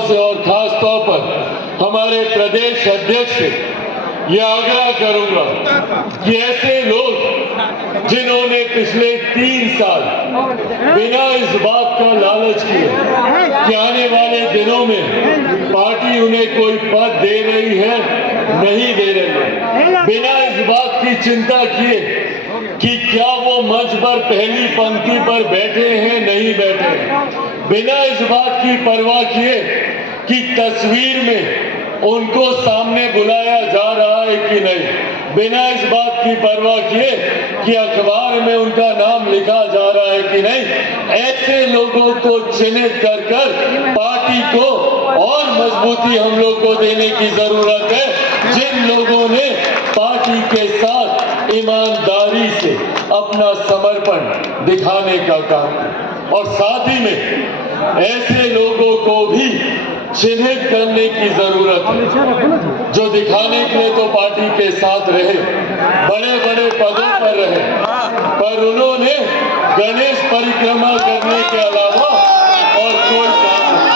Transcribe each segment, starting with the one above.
से और खास तौर पर हमारे प्रदेश अध्यक्ष से यह आग्रह करूंगा कि ऐसे लोग जिन्होंने पिछले 3 साल बिना इस बात का लालच किए कि आने वाले दिनों में पार्टी उन्हें कोई पद दे रही है नहीं दे रही है, बिना इस बात की चिंता किए कि क्या वो मंच पर पहली पंक्ति पर बैठे हैं नहीं बैठे हैं, बिना इस बात की परवाह किए कि तस्वीर में उनको सामने बुलाया जा रहा है कि नहीं, बिना इस बात की परवाह किए कि अखबार में उनका नाम लिखा जा रहा है कि नहीं, ऐसे लोगों को चिन्हित कर कर पार्टी को और मजबूती हम लोग को देने की जरूरत है। जिन लोगों ने पार्टी के साथ ईमानदारी से अपना समर्पण दिखाने का काम, और साथ ही में ऐसे लोगों को भी चिन्हित करने की जरूरत है जो दिखाने के लिए तो पार्टी के साथ रहे, बड़े बड़े पदों पर रहे, पर उन्होंने गणेश परिक्रमा करने के अलावा और कोई काम नहीं।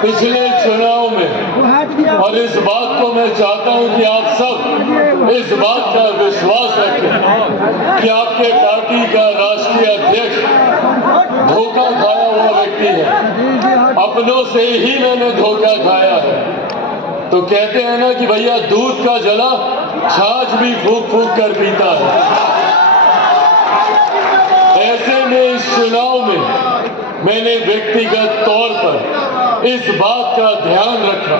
पिछले चुनाव में और इस बात को मैं चाहता हूं कि आप सब इस बात का विश्वास रखें कि आपके पार्टी का राष्ट्रीय अध्यक्ष धोखा खाया हुआ व्यक्ति है, अपनों से ही मैंने धोखा खाया है। तो कहते हैं ना कि भैया दूध का जला छाछ भी फूंक फूंक कर पीता है। ऐसे में इस चुनाव में मैंने व्यक्तिगत तौर पर इस बात का ध्यान रखा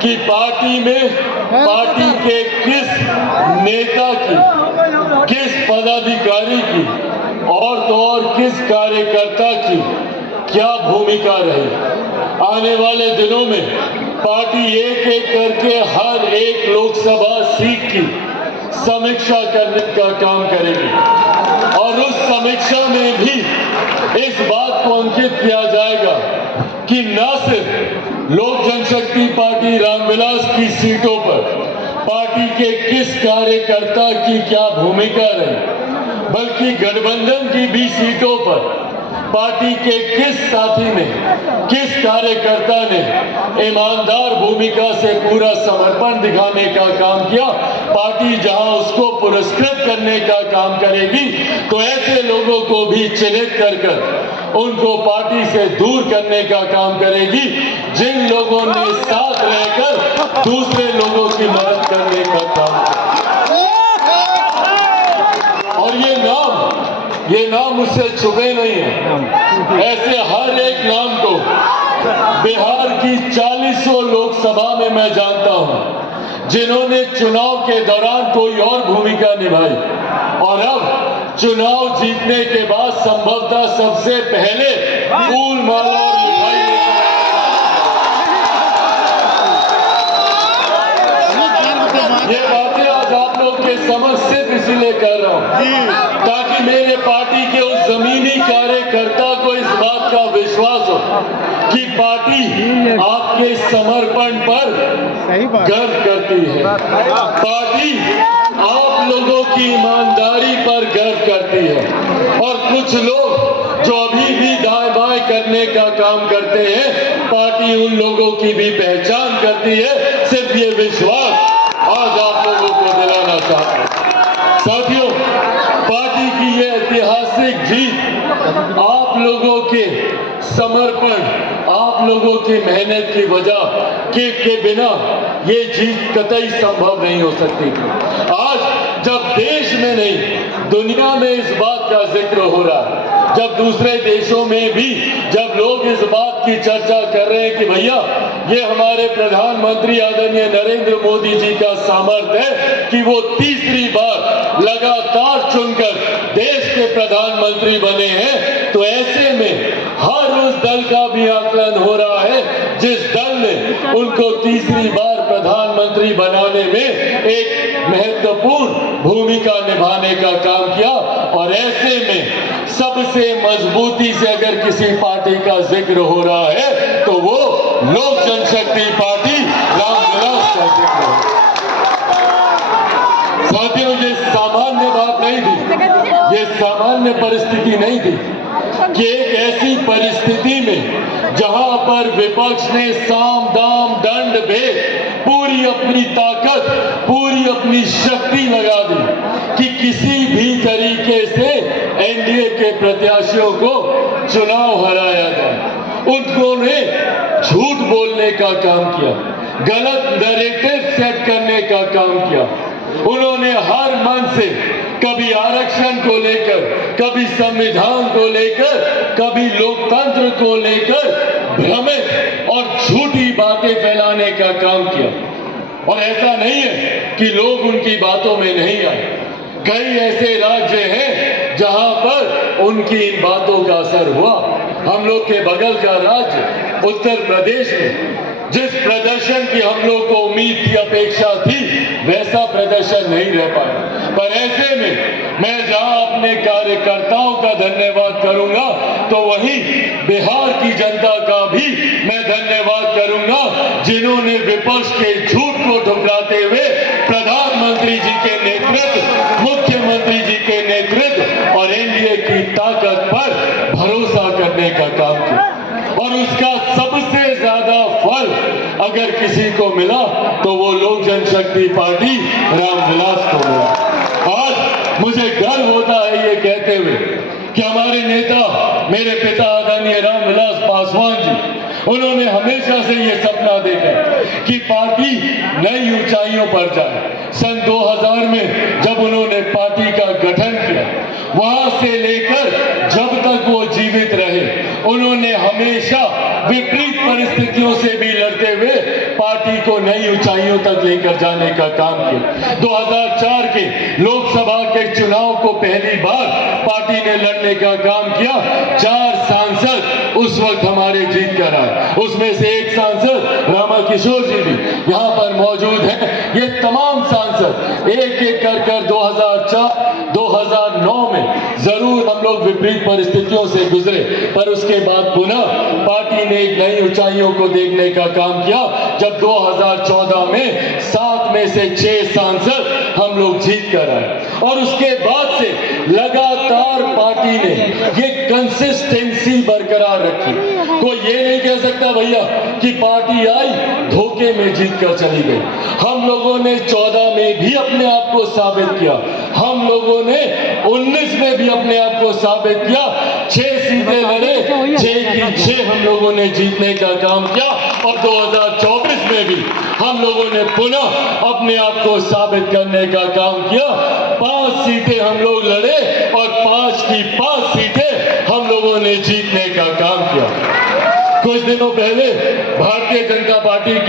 कि पार्टी में पार्टी के किस नेता की, किस पदाधिकारी की और तो और किस कार्यकर्ता की क्या भूमिका रही। आने वाले दिनों में पार्टी एक एक करके हर एक लोकसभा सीट की समीक्षा करने का काम करेगी और उस समीक्षा में भी इस बात को अंकित किया जाएगा कि न सिर्फ लोक जनशक्ति पार्टी रामविलास की सीटों पर पार्टी के किस कार्यकर्ता की क्या भूमिका रही, बल्कि गठबंधन की भी सीटों पर पार्टी के किस साथी ने, किस कार्यकर्ता ने ईमानदार भूमिका से पूरा समर्पण दिखाने का काम किया। पार्टी जहां उसको पुरस्कृत करने का काम करेगी तो ऐसे लोगों को भी चिन्हित कर कर उनको पार्टी से दूर करने का काम करेगी जिन लोगों ने साथ रहकर दूसरे लोगों की मदद करने का काम किया। और ये नाम मुझसे छुपे नहीं है। ऐसे हर एक नाम को बिहार की 40 लोकसभा में मैं जानता हूं जिन्होंने चुनाव के दौरान कोई और भूमिका निभाई और अब चुनाव जीतने के बाद संभवतः सबसे पहले फूल माला और मिठाई ये बातें आज आप लोग के समझ सिर्फ इसीलिए कर रहा हूं ताकि मेरे पार्टी के उस जमीनी कार्यकर्ता को इस बात का विश्वास हो कि पार्टी आपके समर्पण पर गर्व करती है, पार्टी आप लोगों की ईमानदारी पर गर्व करती है। और कुछ लोग जो अभी भी दाएं बाएं करने का काम करते हैं, पार्टी उन लोगों की भी पहचान करती है। सिर्फ ये विश्वास आज आप लोगों को दिलाना चाहता हूं। साथियों, पार्टी की ये ऐतिहासिक जीत आप लोगों के समर्पण, आप लोगों की मेहनत की वजह के बिना ये जीत कतई संभव नहीं हो सकती थी। आज जब देश में नहीं दुनिया में इस बात का जिक्र हो रहा है, जब दूसरे देशों में भी जब लोग इस बात की चर्चा कर रहे हैं कि भैया ये हमारे प्रधानमंत्री आदरणीय नरेंद्र मोदी जी का सामर्थ्य है कि वो तीसरी बार लगातार चुनकर देश के प्रधानमंत्री बने हैं, तो ऐसे में हर उस दल का भी आकलन हो रहा है जिस दल ने उनको तीसरी बार प्रधानमंत्री बनाने में एक महत्वपूर्ण भूमिका निभाने का काम किया। और ऐसे में सबसे मजबूती से अगर किसी पार्टी का जिक्र हो रहा है तो वो लोक जनशक्ति पार्टी रामविलास का जिक्र है। साथियों, ये सामान्य सामान्य बात नहीं थी, ये सामान्य परिस्थिति नहीं थी कि एक ऐसी परिस्थिति में जहां पर विपक्ष ने साम दाम दंड भेद पूरी अपनी ताकत, पूरी अपनी शक्ति लगा दी कि किसी भी तरीके से एनडीए के प्रत्याशियों को चुनाव हराया जाए। उन्होंने झूठ बोलने का काम किया, गलत नैरेटिव सेट करने का काम किया। उन्होंने हर मन से कभी आरक्षण को लेकर, कभी संविधान को लेकर, कभी लोकतंत्र को लेकर भ्रमित और झूठी बातें फैलाने का काम किया। और ऐसा नहीं है कि लोग उनकी बातों में नहीं आए। कई ऐसे राज्य हैं जहां पर उनकी इन बातों का असर हुआ। हम लोग के बगल का राज्य उत्तर प्रदेश में जिस प्रदर्शन की हम लोग को उम्मीद थी, अपेक्षा थी, वैसा प्रदर्शन नहीं रह पाया। पर ऐसे में मैं जहां अपने कार्यकर्ताओं का धन्यवाद करूंगा, तो वहीं बिहार की जनता का भी मैं धन्यवाद करूंगा, जिन्होंने विपक्ष के झूठ को ठुकराते हुए प्रधानमंत्री जी के नेतृत्व, मुख्यमंत्री जी के नेतृत्व और एनडीए की ताकत पर भरोसा करने का काम किया। और उसका सबसे ज्यादा फल अगर किसी को मिला तो वो लोक जनशक्ति पार्टी रामविलास को मिला। आज मुझे गर्व होता है ये कहते हुए कि हमारे नेता, मेरे पिता आदरणीय रामविलास पासवान जी, उन्होंने हमेशा से ये सपना देखा कि पार्टी नई ऊंचाइयों पर जाए। सन 2000 में जब उन्होंने पार्टी का गठन किया, वहां से लेकर जब तक वो जीवित रहे, उन्होंने हमेशा विपरीत परिस्थितियों से भी लड़ते हुए पार्टी को नई ऊंचाइयों तक लेकर जाने का काम किया। 2004 के लोकसभा के चुनाव को पहली बार पार्टी ने लड़ने का काम किया। 4 सांसद उस वक्त हमारे जीत कर आए, उसमें से एक सांसद रामा किशोर जी भी यहाँ पर मौजूद हैं। ये तमाम सांसद एक एक कर 2004 2009 में जरूर हम लोग विपरीत परिस्थितियों से गुजरे, पर उसके बाद पुनः पार्टी ने एक नई ऊंचाइयों को देखने का काम किया, जब 2014 में 7 में से 6 सांसद हम लोग जीत कर आए। और उसके बाद से लगातार पार्टी ने ये कंसिस्टेंसी बरकरार रखी। कोई ये नहीं कह सकता भैया कि पार्टी आई धोखे में जीत कर चली गई। हम लोगों ने 14 में भी अपने आप को साबित किया, हम लोगों ने 19 में भी अपने आप को साबित किया। 6 सीटें लड़े, 6 की 6 हम लोगों ने जीतने का काम किया। और 2024 में भी हम लोगों ने पुनः अपने आप को साबित करने का काम किया। 5 सीटें हम लोग लड़े और 5 की 5 सीटें हम लोगों ने जीतने का काम किया। कुछ दिनों पहले भारतीय जनता पार्टी